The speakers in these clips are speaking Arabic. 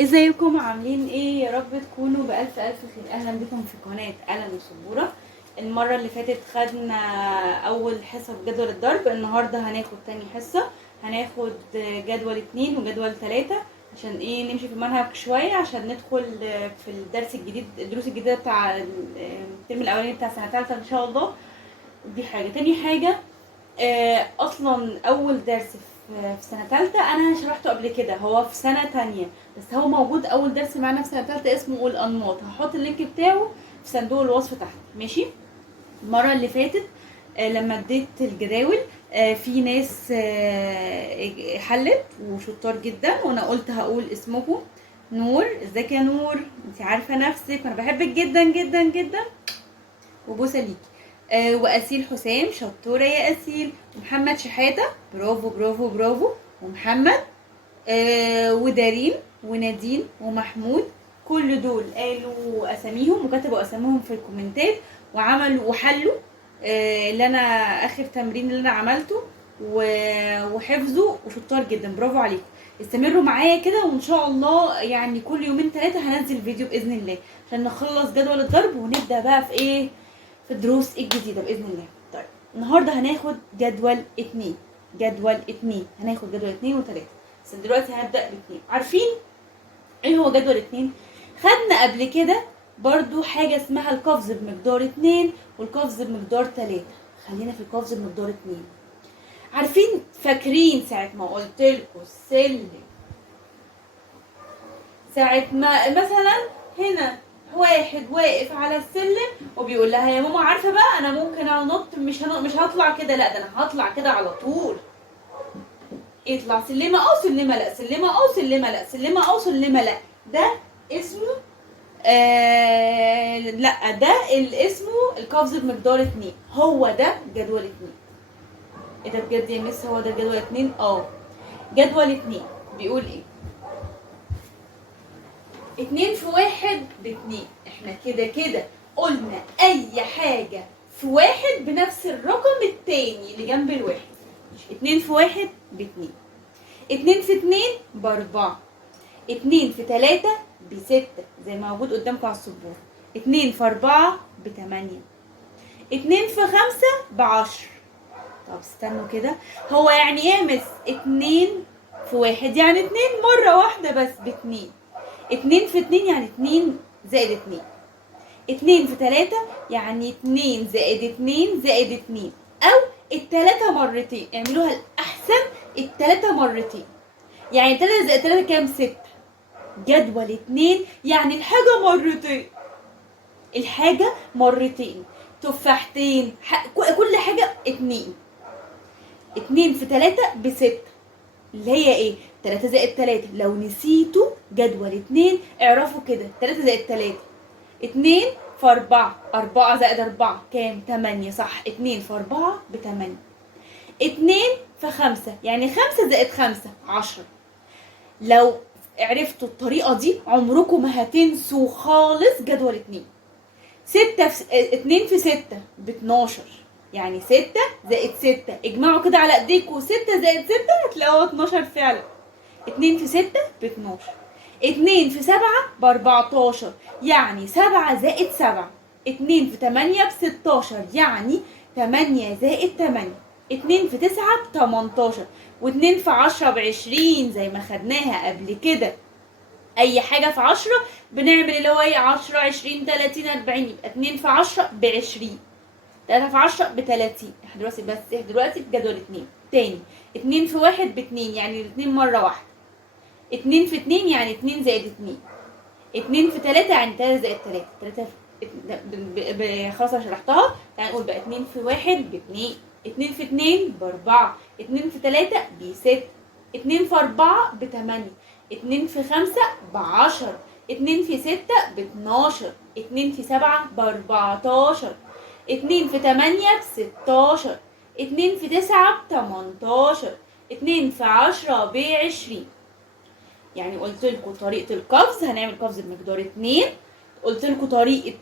ازيكم عاملين ايه؟ يا رب تكونوا بألف ألف خير. اهلا بكم في قناة قلم وسبورة. المرة اللي فاتت خدنا اول حصة في جدول الضرب، النهاردة هناخد تاني حصة. هناخد جدول 2 وجدول 3 عشان ايه نمشي في المنهج شوية، عشان ندخل في الدرس الجديد، الدروس الجديدة بتاع الترم الاولاني بتاع سنة تالتة ان شاء الله. دي حاجة. تاني حاجة، اصلا اول درس في سنه ثالثه انا شرحته قبل كده، هو في سنه تانية بس هو موجود اول درس معانا في سنه ثالثه، اسمه الانماط. هحط اللينك بتاعه في صندوق الوصف تحت، ماشي؟ المره اللي فاتت لما اديت الجداول، في ناس حلت وشطار جدا، وانا قلت هقول اسمكم. نور، ازيك يا نور؟ انت عارفه نفسك وانا بحبك جدا جدا جدا، وبوسه ليكي. واسيل حسام، شطوره يا اسيل. ومحمد شحاته، برافو برافو برافو. ومحمد ودارين ونادين ومحمود، كل دول قالوا اساميهم وكتبوا اساميهم في الكومنتات، وعملوا وحلوا اللي انا اخر تمرين اللي انا عملته، وحفظوا وشطار جدا، برافو عليكم. استمروا معايا كده، وان شاء الله يعني كل يومين ثلاثه هنزل فيديو باذن الله، عشان نخلص جدول الضرب ونبدا بقى في ايه، في الدروس الجديدة بإذن الله. طيب النهاردة هناخد جدول 2. جدول 2 هناخد جدول 2 و3، بس دلوقتي هنبدأ ب2. عارفين ايه هو جدول 2؟ خدنا قبل كده برضو حاجة اسمها القفز بمقدار 2 والقفز بمقدار 3. خلينا في القفز بمقدار 2. عارفين فاكرين ساعة ما قلت لكم السلم، ساعة ما مثلا هنا واحد واقف على السلم وبيقول لها يا ماما عارفه بقى انا ممكن انط، مش هطلع كده، لا ده انا هطلع كده على طول. يطلع سلمه او سلمه لا، سلمه او سلمه لا، سلمه او سلمه لا. ده اسمه لا، ده اسمه القفز بمقدار 2. هو ده جدول 2. ايه ده بجد يا مس؟ هو ده جدول 2. جدول 2 بيقول ايه؟ 2 في 1 ب2. احنا كده كده قلنا اي حاجة في 1 بنفس الرقم التاني اللي جنب الواحد. 2 في 1 ب2. 2 في 2 ب4. 2 في 3 ب6 زي ما موجود قدامكم على السبورة. 2 في 4 ب8. 2 في 5 ب10. طب استنوا كده، هو يعني ايه مس 2 في 1؟ يعني 2 مرة واحدة بس ب2. 2 في 2 يعني 2 زائد 2. 2 في 3 يعني 2 زائد 2 زائد 2. او التلاتة مرتين، اعملوها الاحسن التلاتة مرتين. يعني 3 زائد 3 كام؟ 6. جدول 2 يعني الحاجة مرتين. الحاجة مرتين، تفاحتين، كل حاجة 2. 2 في 3 ب6، اللي هي ايه؟ 3 زائد 3. لو نسيتوا جدول 2 اعرفوا كده 3 زائد 3. 2 في 4، 4 زائد 4 كام؟ 8. صح، 2 في 4 ب8. 2 في 5 يعني 5 زائد 5 10. لو عرفتوا الطريقة دي عمركم ما هتنسوا خالص جدول 2. 6 في 2 في 6 ب12، يعني 6 زائد 6. اجمعوا كده على ايديكم 6 زائد 6 هتلاقوها 12 فعلا. 2 في 6 ب12. 2 في 7 ب14، يعني 7 زائد 7. 2 في 8 ب16، يعني 8 زائد 8. 2 في 9 ب18. و2 في 10 ب20 زي ما خدناها قبل كده. اي حاجه في 10 بنعمل اللي هو ايه، 10 20 30 40، يبقى 2 في 10 ب20. 3 في 10 ب30. احنا دلوقتي في جدول 2 تاني. 2 في 1 ب2، يعني الاثنين مره واحده. 2 في 2 يعني 2 زائد 2. 2 في 3 يعني 3 زائد 3. 3 خلاص انا شرحتها. تعالى نقول بقى 2 في 1 ب2. 2 في 2 ب4. 2 في 3 ب6. 2 في 4 ب8. 2 في 5 ب10. 2 في 6 ب12. 2 في 7 ب14. 2 في 8 ب16. 2 في 9 ب18. 2 في 10 ب20. يعني قلت لكم طريقة القفز، هنعمل قفز بمقدار 2. قلت لكم طريقة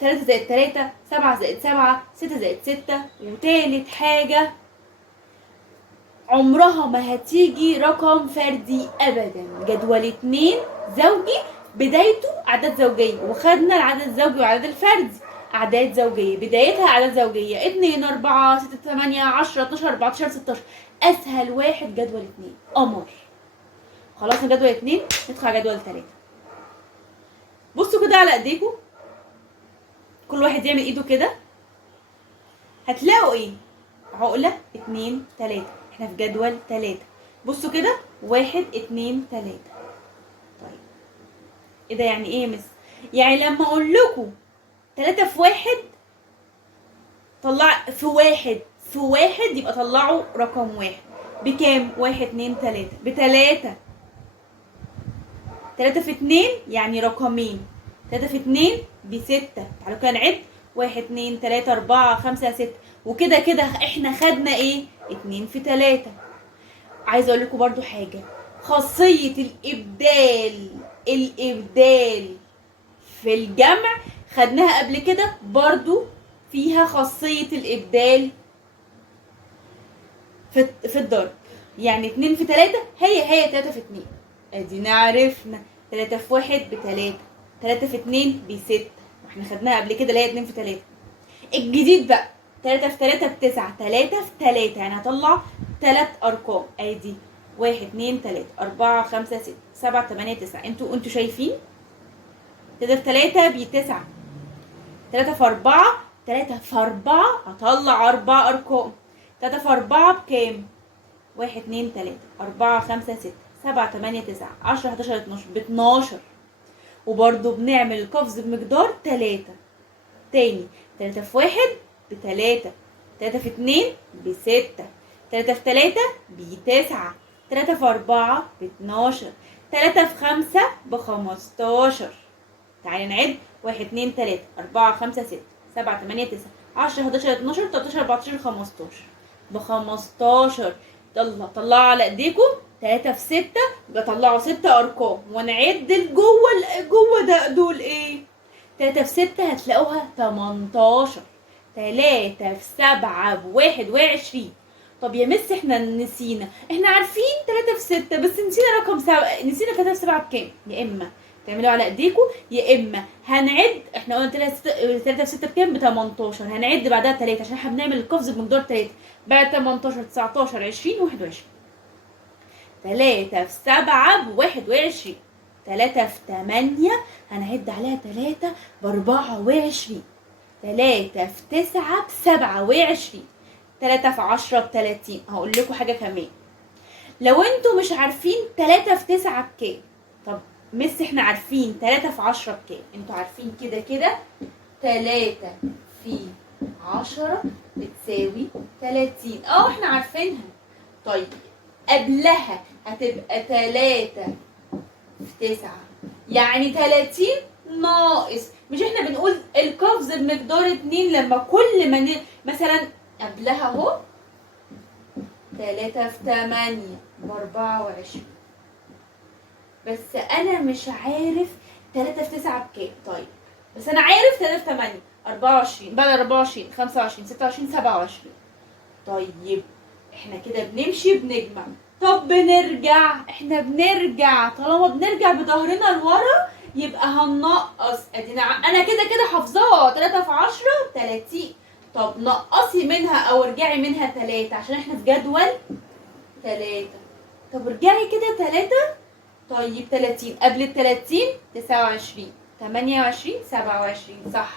3 زائد 3، 7 زائد 7، 6 زائد 6. وتالت حاجة عمرها ما هتيجي رقم فردي ابدا. جدول 2 زوجي بدايته اعداد زوجيه، وخدنا العدد الزوجي والعدد الفردي. اعداد زوجيه بدايتها اعداد زوجيه 2 4 6 8 10 12 14 16. اسهل واحد جدول 2 قمر. خلصنا جدول 2 ندخل على جدول 3. بصوا كده على ايديكم، كل واحد يعمل ايده كده، هتلاقوا ايه؟ عقله 2 3. احنا في جدول 3. بصوا كده 1 2 3. طيب ايه ده؟ يعني ايه يا مس؟ يعني لما اقول لكم 3 في 1 طلع في واحد يبقى طلعوا رقم 1 بكام؟ 1 2 3 ب3. 3 في 2 يعني رقمين. 3 في 2 ب6. تعالوا كده نعد 1 2 3 4 5 6. وكده كده احنا خدنا ايه؟ 2 في 3. عايزه اقول لكم برضو حاجه، خاصيه الابدال في الجمع خدناها قبل كده، برضو فيها خاصيه الابدال في الضرب. يعني 2 في 3 هي 3 في 2. ادينا عرفنا 3 في 1 ب3، 3 في 2 ب6، واحنا خدناها قبل كده اللي هي 2 في 3. الجديد بقى 3 في 3 ب9، 3 في 3 يعني هطلع 3 ارقام. ادي 1 2 3 4 5 6 7 8 9. انتوا شايفين 3 في 3 ب9، 3 في 4 3 في 4 هطلع 4 ارقام. 3 في 4 بكام؟ 1 2 3 4 5 6 7 8 9 10 11 12 ب12. وبرضو بنعمل القفز بمقدار 3. تاني 3 في 1 ب3، 3 في 2 ب6، 3 في 3 ب9، 3 في 4 ب12، 3 في 5 ب15. تعالي نعد 1 2 3 4 5 6 7 8 9 10 11 12 13 14 15 ب15. يلا طلعوا على ايديكم 3 في 6 يبقى طلعوا 6 ارقام، ونعد جوه ده دول ايه؟ 3 في 6 هتلاقوها 18. 3 في 7 ب21. طب يا مس احنا نسينا، احنا عارفين 3 في 6 بس نسينا رقم 7. نسينا 3 في 7 بكام؟ يا اما تعملوا على ايديكم يا اما هنعد. احنا قلنا 3 في 6 بكام؟ ب 18. هنعد بعدها 3 عشان احنا بنعمل القفز بمقدار 3. بعد 18 19 20 21. 3 في 7 ب21. 3 في 8 هنعد عليها 3 ب24. 3 في 9 ب27. 3 في 10 ب30. هقول لكم حاجه كمان، لو انتوا مش عارفين 3 في 9 بكام، طب مس احنا عارفين 3 في 10 بكام. انتوا عارفين كده كده 3 في 10 بتساوي 30. احنا عارفينها. طيب قبلها هتبقى 3 في 9 يعني 30 ناقص. مش احنا بنقول القفز بمقدار 2 لما كل ما مثلا قبلها اهو 3 في 8 ب24. بس انا مش عارف 3 في 9 بكام. طيب بس انا عارف 3 في 8 24، بعد 24 25 26 27. طيب احنا كده بنمشي بنجمع. طب احنا بنرجع. طالما بنرجع بظهرنا لورا يبقى هننقص. ادينا انا كده كده حافظاها 3 في 10 30. طب نقصي منها او ارجعي منها 3 عشان احنا في جدول 3. طب ارجعي كده 3. طيب 30 قبل ال 30 29 28 27 صح.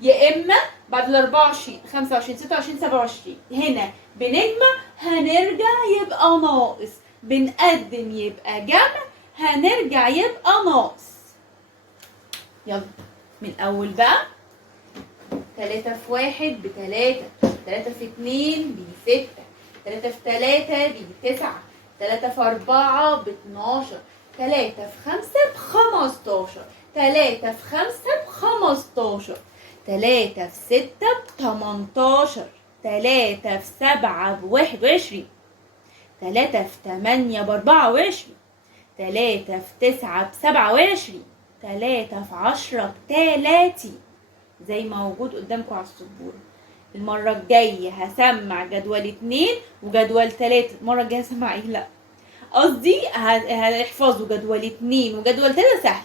يا اما بعد ال 24 25 26 27. هنا بنجمع هنرجع يبقى ناقص، بنقدم يبقى جمع هنرجع يبقى ناقص. يلا من الاول بقى. 3 في 1 ب3، 3 في 2 ب6، 3 في 3 ب9، 3 في 4 ب12، 3 في 5 ب15، 3 في 5 ب15، 3 في 6 ب18، 3 في 7 ب21، 3 في 8 ب24، 3 في 9 ب27، 3 في 10 ب30 زي ما موجود قدامكم على السبورة. المرة الجاية هسمع جدول 2 وجدول 3. المرة الجاية هسمع ايه؟ لا قصدي هنحفظوا جدول 2 وجدول 3.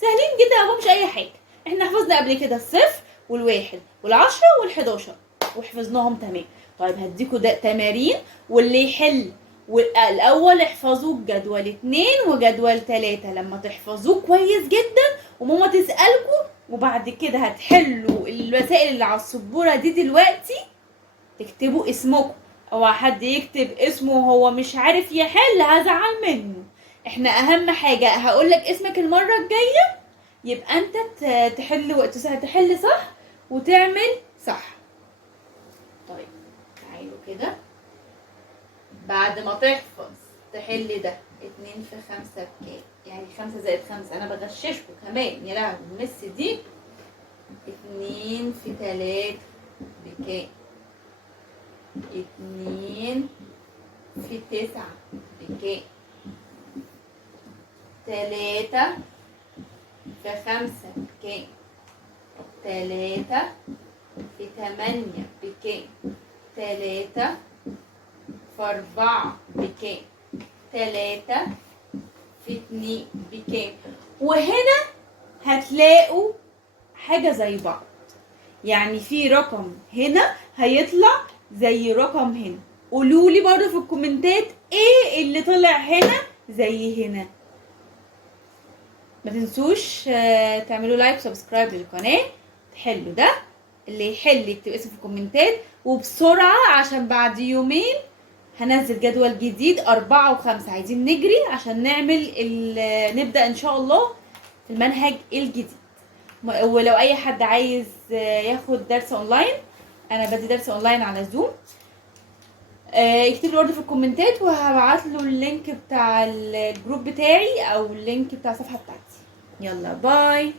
سهلين جدا، هو مش اي حاجة. احنا حفظنا قبل كده الصفر والواحد والعشرة والحداشر وحفظناهم تمام. طيب هديكوا ده تمارين، واللي يحل الأول احفظوا جدول 2 وجدول 3. لما تحفظوه كويس جدا وماما تسألكوا، وبعد كده هتحلوا الوسائل اللي على السبورة دي دلوقتي، تكتبوا اسمكم. او حد يكتب اسمه وهو مش عارف يحل هزعل منه. احنا اهم حاجة هقولك اسمك المرة الجاية، يبقى انت تحل صح وتعمل صح. طيب تعالوا كده، بعد ما تحفظ تحل ده 2 في 5 بكام؟ يعني 5 زائد 5. انا بغششكم كمان يا لهوي. المس دي 2 في 3 بكام؟ 2 في 9 بكام؟ 3 في 5 بكام؟ 3 في 8 بكام؟ 3 في 4 بكام؟ 3 في 2 بكام؟ وهنا هتلاقوا حاجة زي بعض، يعني في رقم هنا هيطلع زي رقم هنا. قولولي برضو في الكومنتات ايه اللي طلع هنا زي هنا. ما تنسوش تعملوا لايك وسبسكرايب للقناة، تحلوا ده. اللي يحل يكتب اسمه في الكومنتات وبسرعة، عشان بعد يومين هنزل جدول جديد 4 و5. عايزين نجري عشان نبدأ ان شاء الله في المنهج الجديد. ولو اي حد عايز ياخد درس اونلاين، انا بدي درس اونلاين على زوم، يكتب لي برضه في الكومنتات وهبعت له اللينك بتاع الجروب بتاعي او اللينك بتاع الصفحه بتاعتي. يلا باي.